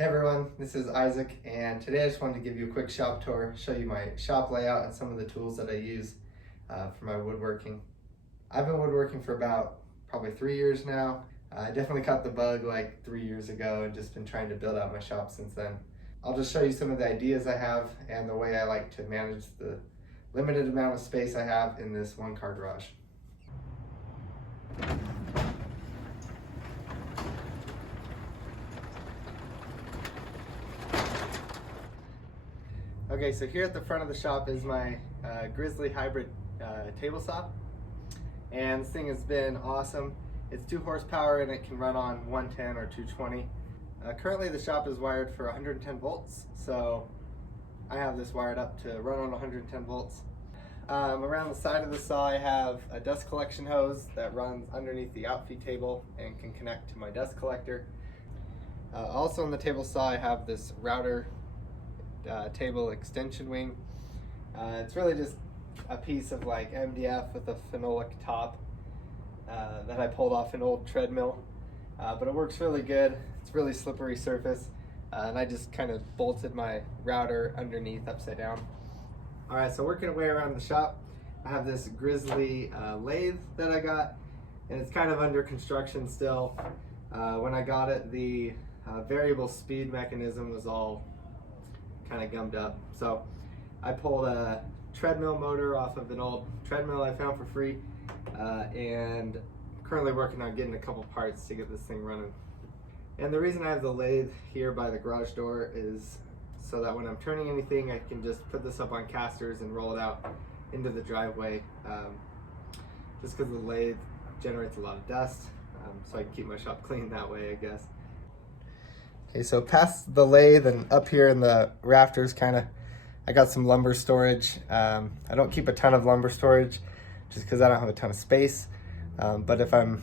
Hey everyone, this is Isaac, and today I just wanted to give you a quick shop tour, show you my shop layout and some of the tools that I use for my woodworking. I've been woodworking for about probably 3 years now. I definitely caught the bug like 3 years ago and just been trying to build out my shop since then. I'll just show you some of the ideas I have and the way I like to manage the limited amount of space I have in this one-car garage. Okay, so here at the front of the shop is my Grizzly hybrid table saw, and this thing has been awesome. It's 2 horsepower and it can run on 110 or 220. Currently the shop is wired for 110 volts, so I have this wired up to run on 110 volts. Around the side of the saw I have a dust collection hose that runs underneath the outfeed table and can connect to my dust collector. Also on the table saw I have this router table extension wing. It's really just a piece of like MDF with a phenolic top that I pulled off an old treadmill, but it works really good. It's really slippery surface, and I just kind of bolted my router underneath upside down. Alright, so working away around the shop, I have this Grizzly lathe that I got, and it's kind of under construction still. When I got it, the variable speed mechanism was all kind of gummed up. So I pulled a treadmill motor off of an old treadmill I found for free, and currently working on getting a couple parts to get this thing running. And the reason I have the lathe here by the garage door is so that when I'm turning anything, I can just put this up on casters and roll it out into the driveway, just because the lathe generates a lot of dust, so I can keep my shop clean that way, I guess. Okay, so past the lathe and up here in the rafters, I got some lumber storage. I don't keep a ton of lumber storage just because I don't have a ton of space. But if I'm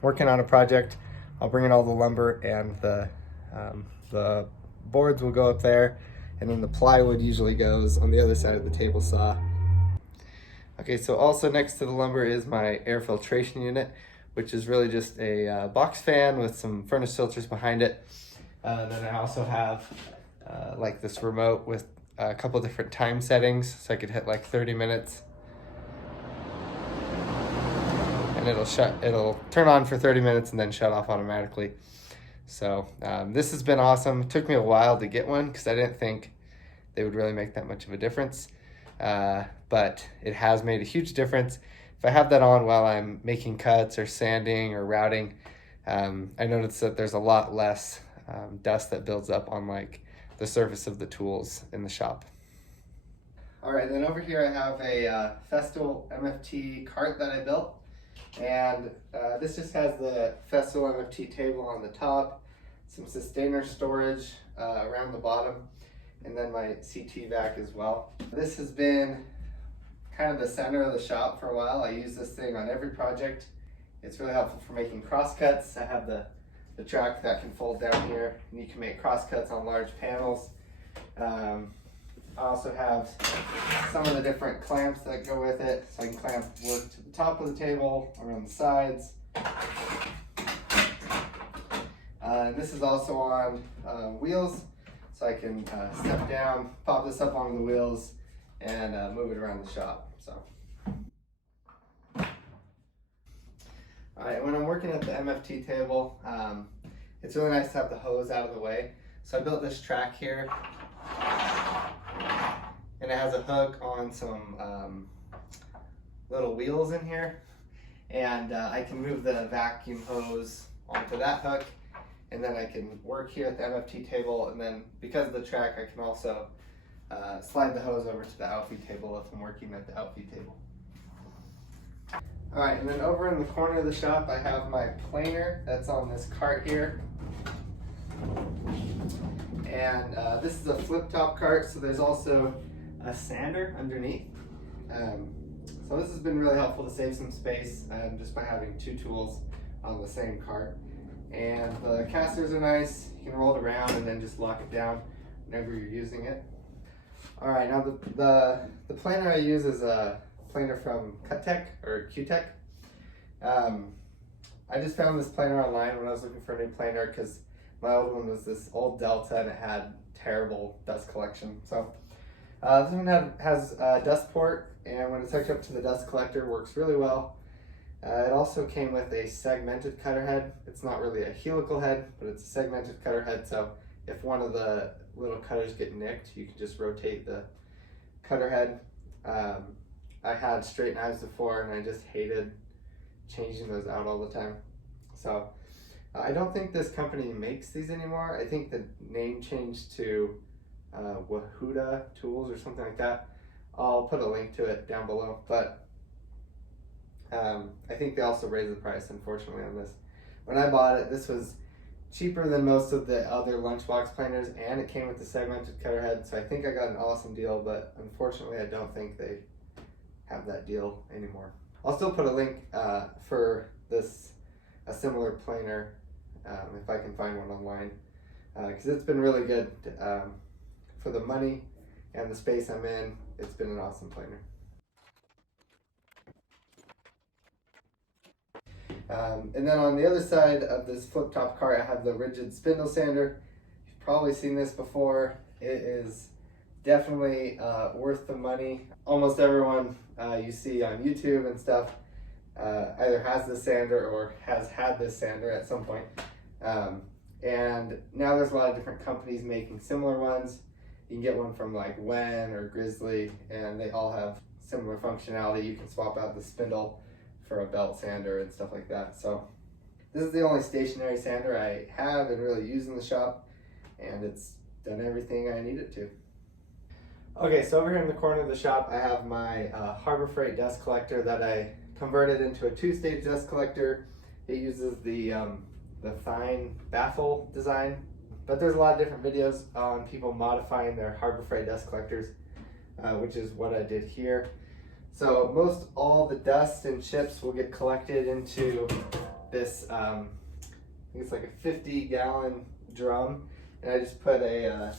working on a project, I'll bring in all the lumber, and the boards will go up there, and then the plywood usually goes on the other side of the table saw. Okay, so also next to the lumber is my air filtration unit, which is really just a box fan with some furnace filters behind it. Then I also have like this remote with a couple different time settings, so I could hit like 30 minutes and it'll turn on for 30 minutes and then shut off automatically. So this has been awesome. It took me a while to get one because I didn't think they would really make that much of a difference, but it has made a huge difference. If I have that on while I'm making cuts or sanding or routing, I noticed that there's a lot less dust that builds up on like the surface of the tools in the shop. Alright, then over here I have a Festool MFT cart that I built, and this just has the Festool MFT table on the top, some sustainer storage around the bottom, and then my CT vac as well. This has been kind of the center of the shop for a while. I use this thing on every project. It's really helpful for making cross cuts. I have the track that can fold down here, and you can make cross cuts on large panels. I also have some of the different clamps that go with it, so I can clamp work to the top of the table, around the sides. And this is also on wheels, so I can step down, pop this up onto the wheels, and move it around the shop. Alright, when I'm working at the MFT table, it's really nice to have the hose out of the way. So I built this track here, and it has a hook on some little wheels in here, and I can move the vacuum hose onto that hook, and then I can work here at the MFT table, and then because of the track I can also slide the hose over to the outfeed table if I'm working at the outfeed table. Alright, and then over in the corner of the shop I have my planer that's on this cart here. And this is a flip top cart, so there's also a sander underneath. So this has been really helpful to save some space just by having 2 tools on the same cart. And the casters are nice. You can roll it around and then just lock it down whenever you're using it. Alright, now the planer I use is a planer from Q-Tech. I just found this planer online when I was looking for a new planer because My old one was this old Delta and it had terrible dust collection. So this one has a dust port, and when it's hooked up to the dust collector, works really well. It also came with a segmented cutter head. It's not really a helical head, but it's a segmented cutter head, so if one of the little cutters get nicked, you can just rotate the cutter head. I had straight knives before and I just hated changing those out all the time. So I don't think this company makes these anymore. I think the name changed to Wahuda Tools or something like that. I'll put a link to it down below, but I think they also raised the price, unfortunately, on this. When I bought it, this was cheaper than most of the other lunchbox planers, and it came with the segmented cutter head, so I think I got an awesome deal, but unfortunately I don't think they have that deal anymore. I'll still put a link for a similar planer if I can find one online, because it's been really good for the money and the space I'm in. It's been an awesome planer. And then on the other side of this flip top cart, I have the rigid spindle sander. You've probably seen this before. It is definitely worth the money. Almost everyone you see on YouTube and stuff either has this sander or has had this sander at some point. And now there's a lot of different companies making similar ones. You can get one from like Wen or Grizzly, and they all have similar functionality. You can swap out the spindle for a belt sander and stuff like that. So this is the only stationary sander I have and really use in the shop, and it's done everything I need it to. Okay, so over here in the corner of the shop, I have my Harbor Freight dust collector that I converted into a 2-stage dust collector. It uses the fine baffle design, but there's a lot of different videos on people modifying their Harbor Freight dust collectors, which is what I did here. So most all the dust and chips will get collected into this, I think it's like a 50-gallon drum, and I just put a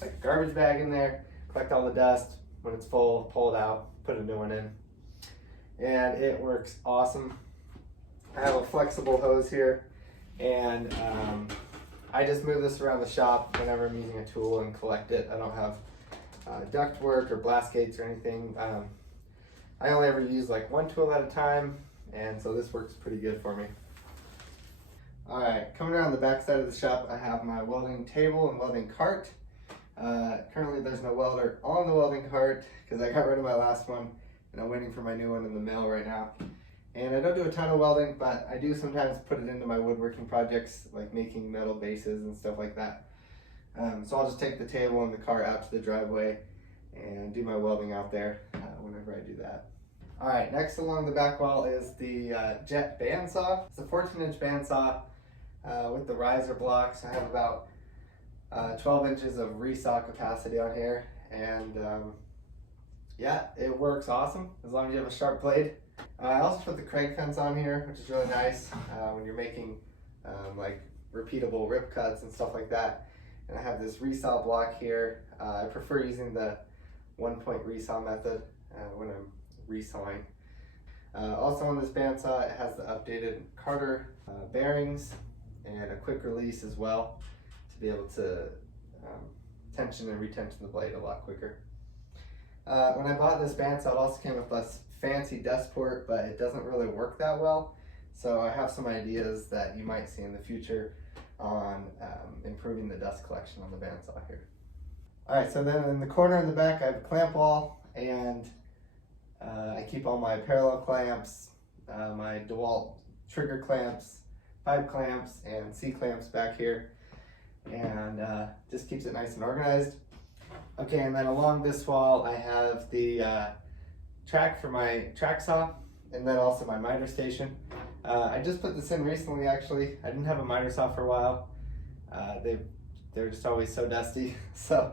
like a garbage bag in there, collect all the dust. When it's full, pull it out, put a new one in, and it works awesome. I have a flexible hose here, and I just move this around the shop whenever I'm using a tool and collect it. I don't have duct work or blast gates or anything. I only ever use like one tool at a time, and so this works pretty good for me. All right, coming around the back side of the shop, I have my welding table and welding cart. Currently there's no welder on the welding cart because I got rid of my last one, and I'm waiting for my new one in the mail right now. And I don't do a ton of welding, but I do sometimes put it into my woodworking projects, like making metal bases and stuff like that. So I'll just take the table and the cart out to the driveway and do my welding out there whenever I do that. All right, next along the back wall is the Jet bandsaw. It's a 14-inch bandsaw with the riser blocks. I have about 12 inches of resaw capacity on here, and yeah, it works awesome as long as you have a sharp blade. I also put the Craig fence on here, which is really nice when you're making like repeatable rip cuts and stuff like that. And I have this resaw block here. I prefer using the 1-point resaw method when I'm resawing. Also on this bandsaw, it has the updated Carter bearings and a quick release as well to be able to tension and retension the blade a lot quicker. When I bought this bandsaw, it also came with this fancy dust port, but it doesn't really work that well. So I have some ideas that you might see in the future on improving the dust collection on the bandsaw here. All right, so then in the corner in the back, I have a clamp wall, and I keep all my parallel clamps, my DeWalt trigger clamps, pipe clamps, and C-clamps back here, and just keeps it nice and organized. Okay, and then along this wall, I have the track for my track saw, and then also my miter station. I just put this in recently, actually. I didn't have a miter saw for a while. They're just always so dusty. So,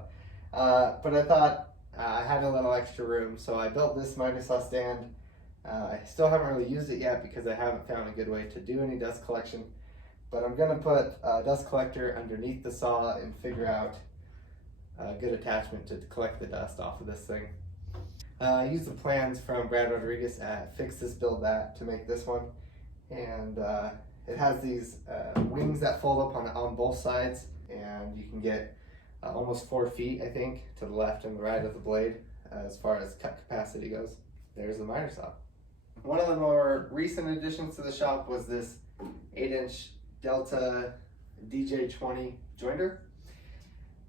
but I thought I had a little extra room, so I built this miter saw stand. I still haven't really used it yet because I haven't found a good way to do any dust collection. But I'm gonna put a dust collector underneath the saw and figure out a good attachment to collect the dust off of this thing. I used the plans from Brad Rodriguez at Fix This Build That to make this one, and It has these wings that fold up on both sides, and you can get almost 4 feet, I think, to the left and the right of the blade as far as cut capacity goes. There's the miter saw. One of the more recent additions to the shop was this 8-inch Delta DJ20 jointer,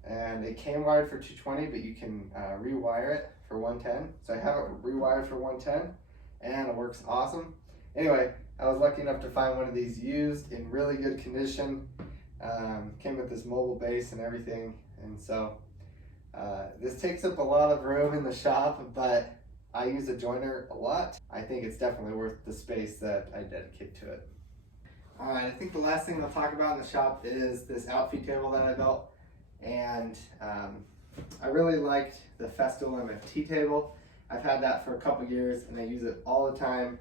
and it came wired for 220, but you can rewire it for 110. So I have it rewired for 110, and it works awesome. Anyway, I was lucky enough to find one of these used in really good condition. Came with this mobile base and everything, and so this takes up a lot of room in the shop, but I use a joiner a lot. I think it's definitely worth the space that I dedicate to it. Alright, I think the last thing I'll talk about in the shop is this outfeed table that I built. And I really liked the Festool MFT Table. I've had that for a couple years and I use it all the time,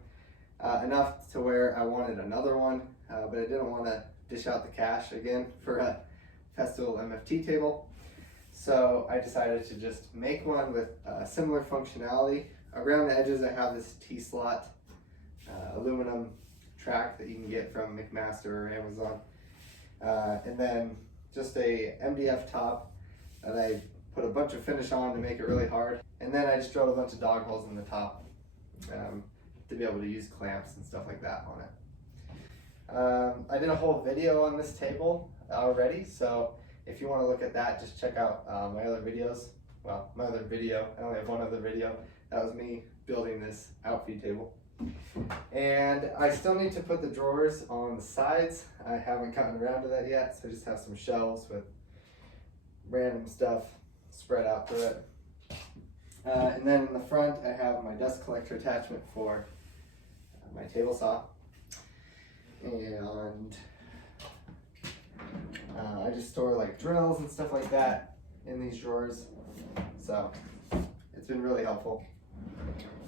enough to where I wanted another one, but I didn't want to dish out the cash again for a Festool MFT table. So I decided to just make one with similar functionality. Around the edges I have this T-slot aluminum track that you can get from McMaster or Amazon. And then just a MDF top that I put a bunch of finish on to make it really hard. And then I just drilled a bunch of dog holes in the top to be able to use clamps and stuff like that on it. I did a whole video on this table already, so if you want to look at that, just check out my other videos. Well, my other video, I only have one other video. That was me building this outfeed table. And I still need to put the drawers on the sides. I haven't gotten around to that yet, so I just have some shelves with random stuff spread out through it. And then in the front, I have my dust collector attachment for my table saw. And I just store like drills and stuff like that in these drawers. So it's been really helpful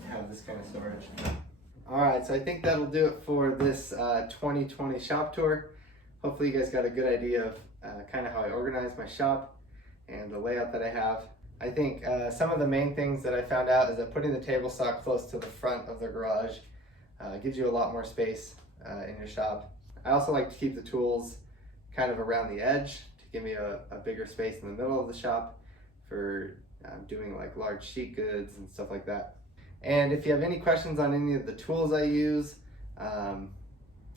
to have this kind of storage. Alright, so I think that'll do it for this 2020 shop tour. Hopefully you guys got a good idea of kind of how I organize my shop and the layout that I have. I think some of the main things that I found out is that putting the table saw close to the front of the garage gives you a lot more space in your shop. I also like to keep the tools kind of around the edge to give me a bigger space in the middle of the shop for doing like large sheet goods and stuff like that. And if you have any questions on any of the tools I use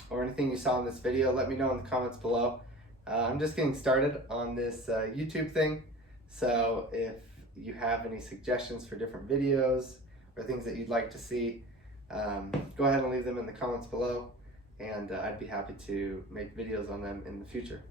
or anything you saw in this video, let me know in the comments below. I'm just getting started on this YouTube thing, so if you have any suggestions for different videos or things that you'd like to see, go ahead and leave them in the comments below, and I'd be happy to make videos on them in the future.